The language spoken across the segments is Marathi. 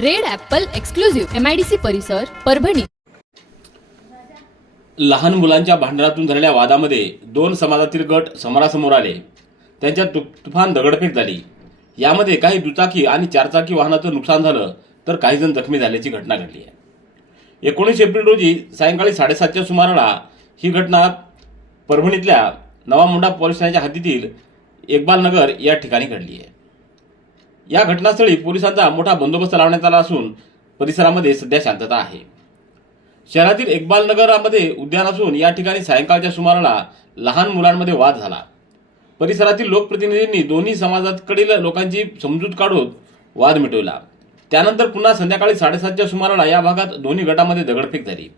Red apple exclusive MIDC परिसर परभणी. लहान मुलांच्या भांडणातून झालेल्या वादामध्ये दोन समाजातील गट समोरासमोर आले. त्यांच्यात तु तुफान दगडफेक झाली. यामध्ये काही दुचाकी आणि चारचाकी वाहनाचं नुकसान झालं तर काही जण जखमी झाल्याची घटना घडली आहे. एकोणीस एप्रिल रोजी सायंकाळी साडेसातच्या सुमाराला ही घटना परभणीतल्या नवामुंडा पोलीस ठाण्याच्या हद्दीतील इक्बाल नगर या ठिकाणी घडली आहे. या घटनास्थळी पोलिसांचा मोठा बंदोबस्त लावण्यात आला असून परिसरामध्ये सध्या शांतता आहे. शहरातील इक्बाल नगरामध्ये उद्यान असून या ठिकाणी सायंकाळच्या सुमाराला लहान मुलांमध्ये वाद झाला. परिसरातील लोकप्रतिनिधींनी दोन्ही समाजाकडील लोकांची समजूत काढून वाद मिटवला. त्यानंतर पुन्हा संध्याकाळी साडेसातच्या सुमाराला या भागात दोन्ही गटामध्ये दगडफेक झाली.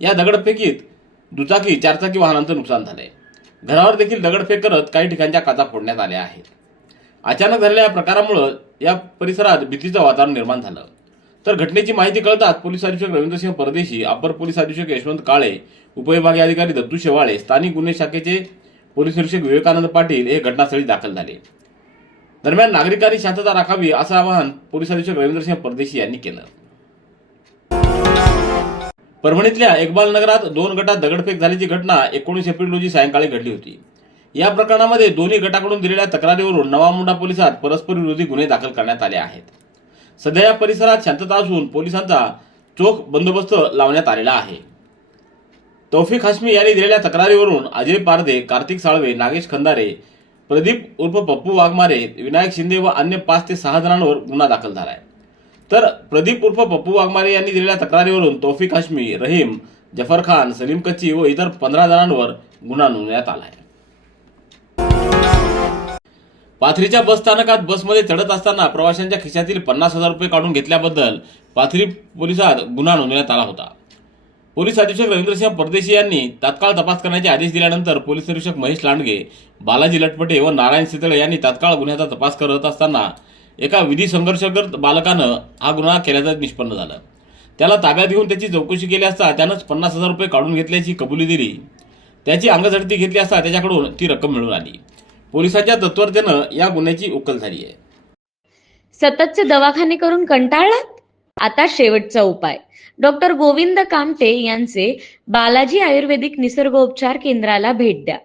या दगडफेकीत दुचाकी चारचाकी वाहनांचं नुकसान झालंय. घरावर देखील दगडफेक करत काही ठिकाणच्या काचा फोडण्यात आल्या आहेत. अचानक झालेल्या या प्रकारामुळं या परिसरात भीतीचं वातावरण निर्माण झालं. तर घटनेची माहिती कळताच पोलीस अधीक्षक रवींद्रसिंह परदेशी अपर पोलीस अधीक्षक यशवंत काळे उपविभागीय अधिकारी दत्तू शेवाळे स्थानिक गुन्हे शाखेचे पोलीस निरीक्षक विवेकानंद पाटील हे घटनास्थळी दाखल झाले. दरम्यान नागरिकांनी शांतता राखावी असं आवाहन पोलीस अधीक्षक रवींद्रसिंह परदेशी यांनी केलं. परभणीतल्या इकबाल नगरात दोन गटात दगडफेक झाल्याची घटना एकोणीस एप्रिल रोजी सायंकाळी घडली होती. या प्रकरणामध्ये दोन्ही गटाकडून दिलेल्या तक्रारीवरून नवा मुंडा पोलिसात परस्पर विरोधी गुन्हे दाखल करण्यात आले आहेत. सध्या या परिसरात शांतता असून पोलिसांचा चोख बंदोबस्त लावण्यात आलेला आहे. तौफिक हाशमी यांनी दिलेल्या तक्रारीवरून अजय पारदे कार्तिक साळवे नागेश खंदारे प्रदीप उर्फ पप्पू वाघमारे विनायक शिंदे व अन्य पाच ते सहा जणांवर गुन्हा दाखल झाला आहे तर प्रदीप उर्फ पप्पू वाघमारे यांनी दिलेल्या तक्रारीवरून तौफिक हाशमी रहीम जफर खान सलीम कच्ची व इतर पंधरा जणांवर गुन्हा नोंदवण्यात आला आहे. पाथरीच्या बस स्थानकात बसमध्ये चढत असताना प्रवाशांच्या खिशातील पन्नास हजार रुपये काढून घेतल्याबद्दल पाथरी पोलिसात गुन्हा नोंदवण्यात आला होता. पोलीस अधीक्षक रवींद्रसिंह परदेशी यांनी तात्काळ तपास करण्याचे आदेश दिल्यानंतर पोलीस निरीक्षक महेश लांडगे बालाजी लटपटे व नारायण सितळे यांनी तात्काळ गुन्ह्याचा तपास करत असताना एका विधी संघर्षगत बालकानं हा गुन्हा केल्याचं निष्पन्न झालं. त्याला ताब्यात घेऊन त्याची चौकशी केली असता त्यानंच पन्नास हजार रुपये काढून घेतल्याची कबुली दिली. त्याची अंगझडती घेतली असता त्याच्याकडून ती रक्कम मिळून आली. पोलिसांच्या तत्परतेनं या गुन्ह्याची उकल झाली आहे. सततचे दवाखाने करून कंटाळलात? आता शेवटचा उपाय. डॉक्टर गोविंद कामटे यांचे बालाजी आयुर्वेदिक निसर्गोपचार केंद्राला भेट द्या.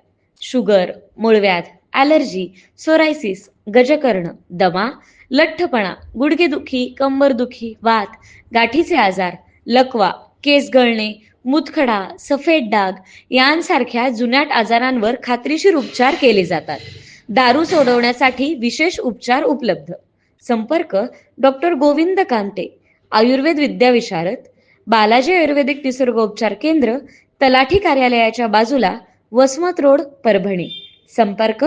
शुगर मूळव्याध ॲलर्जी सोरायसिस गजकर्ण दमा लठ्ठपणा गुडघेदुखी कंबरदुखी वात गाठीचे आजार लकवा केस गळणे मुतखडा सफेद डाग यांसारख्या जुनाट आजारांवर खात्रीशीर उपचार केले जातात. दारू सोडवण्यासाठी विशेष उपचार उपलब्ध. संपर्क डॉक्टर गोविंद कांते आयुर्वेद विद्याविशारद बालाजी आयुर्वेदिक निसर्गोपचार केंद्र तलाठी कार्यालयाच्या बाजूला वसमत रोड परभणी. संपर्क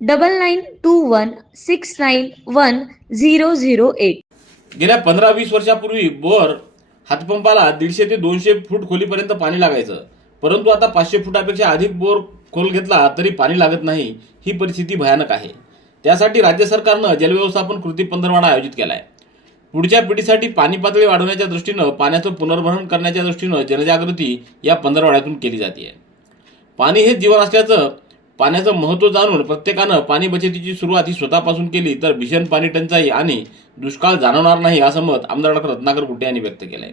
double nine two one six nine one zero zero eight गेल्या पंधरा वीस वर्षापूर्वी बोर हातपंपाला दीडशे ते दोनशे फूट खोलीपर्यंत पाणी लागायचं. परंतु आता पाचशे फुटापेक्षा अधिक बोर खोल घेतला तरी पाणी लागत नाही ही परिस्थिती भयानक आहे. त्यासाठी राज्य सरकारनं जलव्यवस्थापन कृती पंधरवाडा आयोजित केला आहे पुढच्या पिढीसाठी पाणी पातळी वाढवण्याच्या दृष्टीनं पाण्याचं पुनर्भरण करण्याच्या दृष्टीनं जनजागृती या पंधरवाड्यातून केली जाते पाणी हे जीवन असल्याचं पाण्याचं महत्त्व जाणून प्रत्येकानं पाणी बचतीची सुरुवात ही स्वतःपासून केली तर भीषण पाणी टंचाई आणि दुष्काळ जाणवणार नाही असं मत आमदार डॉक्टर रत्नाकर गुट्टे यांनी व्यक्त आहे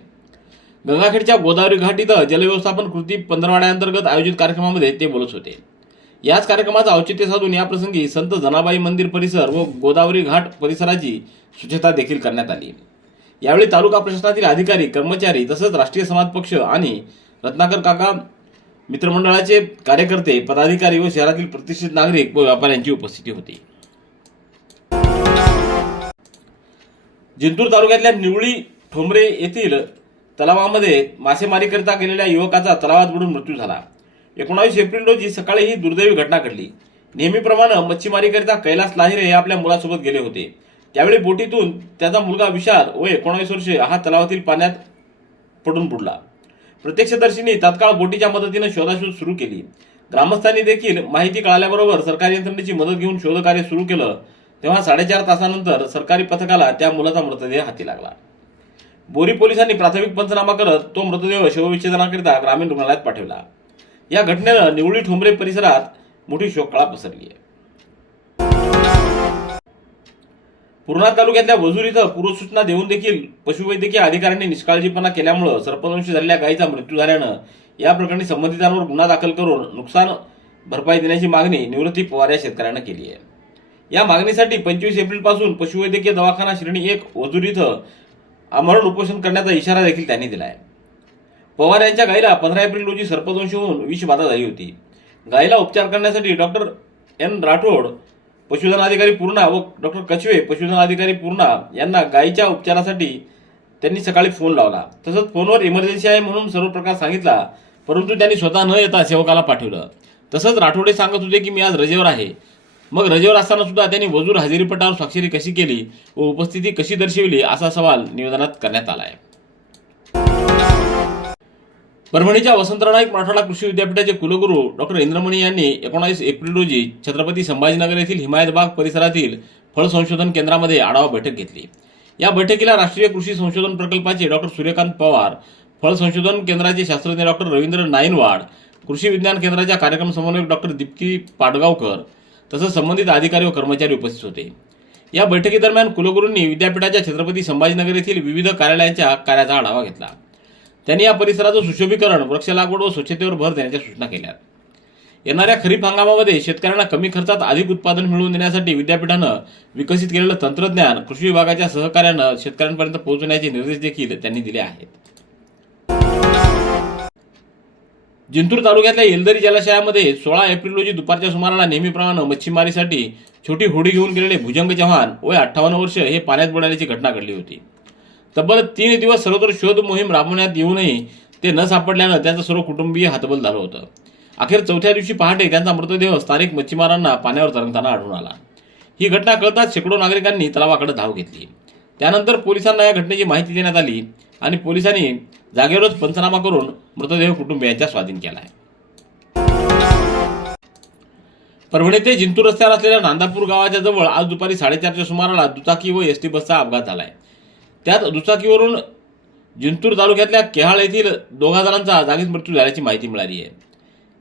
गंगाखेडच्या गोदावरी घाट इथं जलव्यवस्थापन कृती पंधरवाड्याअंतर्गत आयोजित कार्यक्रमामध्ये ते बोलत होते. याच कार्यक्रमाचं औचित्य साधून याप्रसंगी संत जनाबाई मंदिर परिसर व गोदावरी घाट परिसराची स्वच्छता देखील करण्यात आली. यावेळी तालुका प्रशासनातील अधिकारी कर्मचारी तसंच राष्ट्रीय समाज पक्ष आणि रत्नाकर काका मित्रमंडळाचे कार्यकर्ते पदाधिकारी व शहरातील प्रतिष्ठित नागरिक व व्यापाऱ्यांची उपस्थिती होती. जिंतूर तालुक्यातल्या निवळी ठोंबरे येथील तलावामध्ये मासेमारीकरिता गेलेल्या युवकाचा तलावात बुडून मृत्यू झाला. एकोणावीस एप्रिल रोजी सकाळी ही दुर्दैवी घटना घडली. नेहमीप्रमाणे मच्छीमारीकरिता कैलास लाहिरे हे आपल्या मुलासोबत गेले होते. त्यावेळी बोटीतून त्याचा मुलगा विशाल व एकोणावीस वर्षे हा तलावातील पाण्यात पडून बुडला. प्रत्यक्षदर्शींनी तात्काळ बोटीच्या मदतीने शोधाशोध सुरू केली. ग्रामस्थांनी देखील माहिती कळाल्याबरोबर सरकारी यंत्रणेची मदत घेऊन शोधकार्य सुरू केलं. तेव्हा साडेचार तासानंतर सरकारी पथकाला त्या मुलाचा मृतदेह हाती लागला. बोरी पोलिसांनी प्राथमिक पंचनामा करत तो मृतदेह शवविच्छेदनाकरिता ग्रामीण रुग्णालयात पाठवला. या घटनेनं निवळी ठोंबरे परिसरात मोठी शोककळा पसरली आहे. पूर्णा तालुक्यातल्या वजूर इथं पूर्वसूचना देऊन देखील पशुवैद्यकीय अधिकाऱ्यांनी निष्काळजीपणा केल्यामुळं सर्पदंशी झालेल्या गायीचा मृत्यू झाल्यानं या प्रकरणी संबंधितांवर गुन्हा दाखल करून नुकसान भरपाई देण्याची मागणी निवृत्ती पवार या शेतकऱ्यांना केली आहे. या मागणीसाठी पंचवीस एप्रिलपासून पशुवैद्यकीय दवाखाना श्रेणी एक वजूर इथं आमरण उपोषण करण्याचा इशारा देखील त्यांनी दिला आहे. पवार यांच्या गायीला पंधरा एप्रिल रोजी सर्पदंश होऊन विषबाधा झाली होती. गायीला उपचार करण्यासाठी डॉक्टर एन राठोड पशुधन अधिकारी पूर्णा व डॉक्टर कचवे पशुधन अधिकारी पूर्णा यांना गायीच्या उपचारासाठी त्यांनी सकाळी फोन लावला. तसंच फोनवर इमर्जन्सी आहे म्हणून सर्व प्रकार सांगितला परंतु त्यांनी स्वतः न येता सेवकाला पाठवलं. तसंच राठोडे सांगत होते की मी आज रजेवर आहे. मग रजेवर असताना सुद्धा त्यांनी वजूर हजेरीपटावर स्वाक्षरी कशी केली व उपस्थिती कशी दर्शविली असा सवाल निवेदनात करण्यात आला आहे परभणीच्या वसंतराव नाईक मराठवाडा कृषी विद्यापीठाचे कुलगुरू डॉक्टर इंद्रमणी यांनी एकोणावीस एप्रिल रोजी छत्रपती संभाजीनगर येथील हिमायतबाग परिसरातील फळ संशोधन केंद्रामध्ये आढावा बैठक घेतली. या बैठकीला राष्ट्रीय कृषी संशोधन प्रकल्पाचे डॉक्टर सूर्यकांत पवार फळ संशोधन केंद्राचे शास्त्रज्ञ डॉक्टर रवींद्र नाईनवाड कृषी विज्ञान केंद्राच्या कार्यक्रम समन्वयक डॉक्टर दीप्ती पाडगावकर तसंच संबंधित अधिकारी व कर्मचारी उपस्थित होते. या बैठकीदरम्यान कुलगुरूंनी विद्यापीठाच्या छत्रपती संभाजीनगर येथील विविध कार्यालयांच्या कार्याचा आढावा घेतला. त्यांनी या परिसराचं सुशोभीकरण वृक्ष लागवड व स्वच्छतेवर भर देण्याच्या सूचना केल्या येणाऱ्या खरीप हंगामामध्ये शेतकऱ्यांना कमी खर्चात अधिक उत्पादन मिळवून देण्यासाठी विद्यापीठानं विकसित केलेलं तंत्रज्ञान कृषी विभागाच्या सहकार्यानं शेतकऱ्यांपर्यंत पोहोचवण्याचे निर्देश देखील त्यांनी दिले आहेत. जिंतूर तालुक्यातल्या येलदरी जलाशयामध्ये सोळा एप्रिल रोजी दुपारच्या सुमाराला नेहमीप्रमाणे मच्छीमारीसाठी छोटी होडी घेऊन गेलेले भुजंग चव्हाण वय अठ्ठावन्न वर्ष हे पाण्यात बुडाल्याची घटना घडली होती. तब्बल तीन दिवस सर्वत्र शोध मोहीम राबवण्यात येऊनही ते न सापडल्यानं त्यांचं सर्व कुटुंबीय हातबल झालं होतं. अखेर चौथ्या दिवशी पहाटे त्यांचा मृतदेह स्थानिक मच्छीमारांना पाण्यावर तरंगताना आढळून आला. ही घटना कळताच शेकडो नागरिकांनी तलावाकडे धाव घेतली. त्यानंतर पोलिसांना या घटनेची माहिती देण्यात आली आणि पोलिसांनी जागेवरच पंचनामा करून मृतदेह कुटुंबियांच्या स्वाधीन केला आहे परभणी ते जिंतूर रस्त्यावर असलेल्या नांदापूर गावाच्या जवळ आज दुपारी साडेचारच्या सुमाराला दुचाकी व एस टी बसचा अपघात झालाय. त्यात दुचाकीवरून जिंतूर तालुक्यातल्या केहाळ येथील दोघा जणांचा जागीच मृत्यू झाल्याची माहिती मिळाली आहे.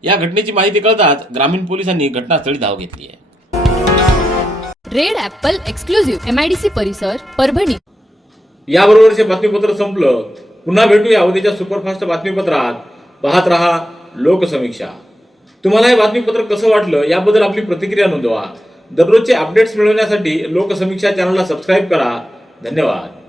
या घटनेची माहिती कळताच ग्रामीण पोलिसांनी घटनास्थळी धाव घेतली आहे. Red apple exclusive M I D C परिसर परभणी. याबरोबरचे बातमीपत्र संपलं. पुन्हा भेटूया उद्याच्या सुपरफास्ट बातमीपत्रात. पाहत रहा लोकसमीक्षा. तुम्हाला हे बातमीपत्र कसं वाटलं याबद्दल आपली प्रतिक्रिया नोंदवा. दररोजचे अपडेट्स मिळवण्यासाठी लोकसमीक्षा चॅनलला सबस्क्राईब करा. धन्यवाद.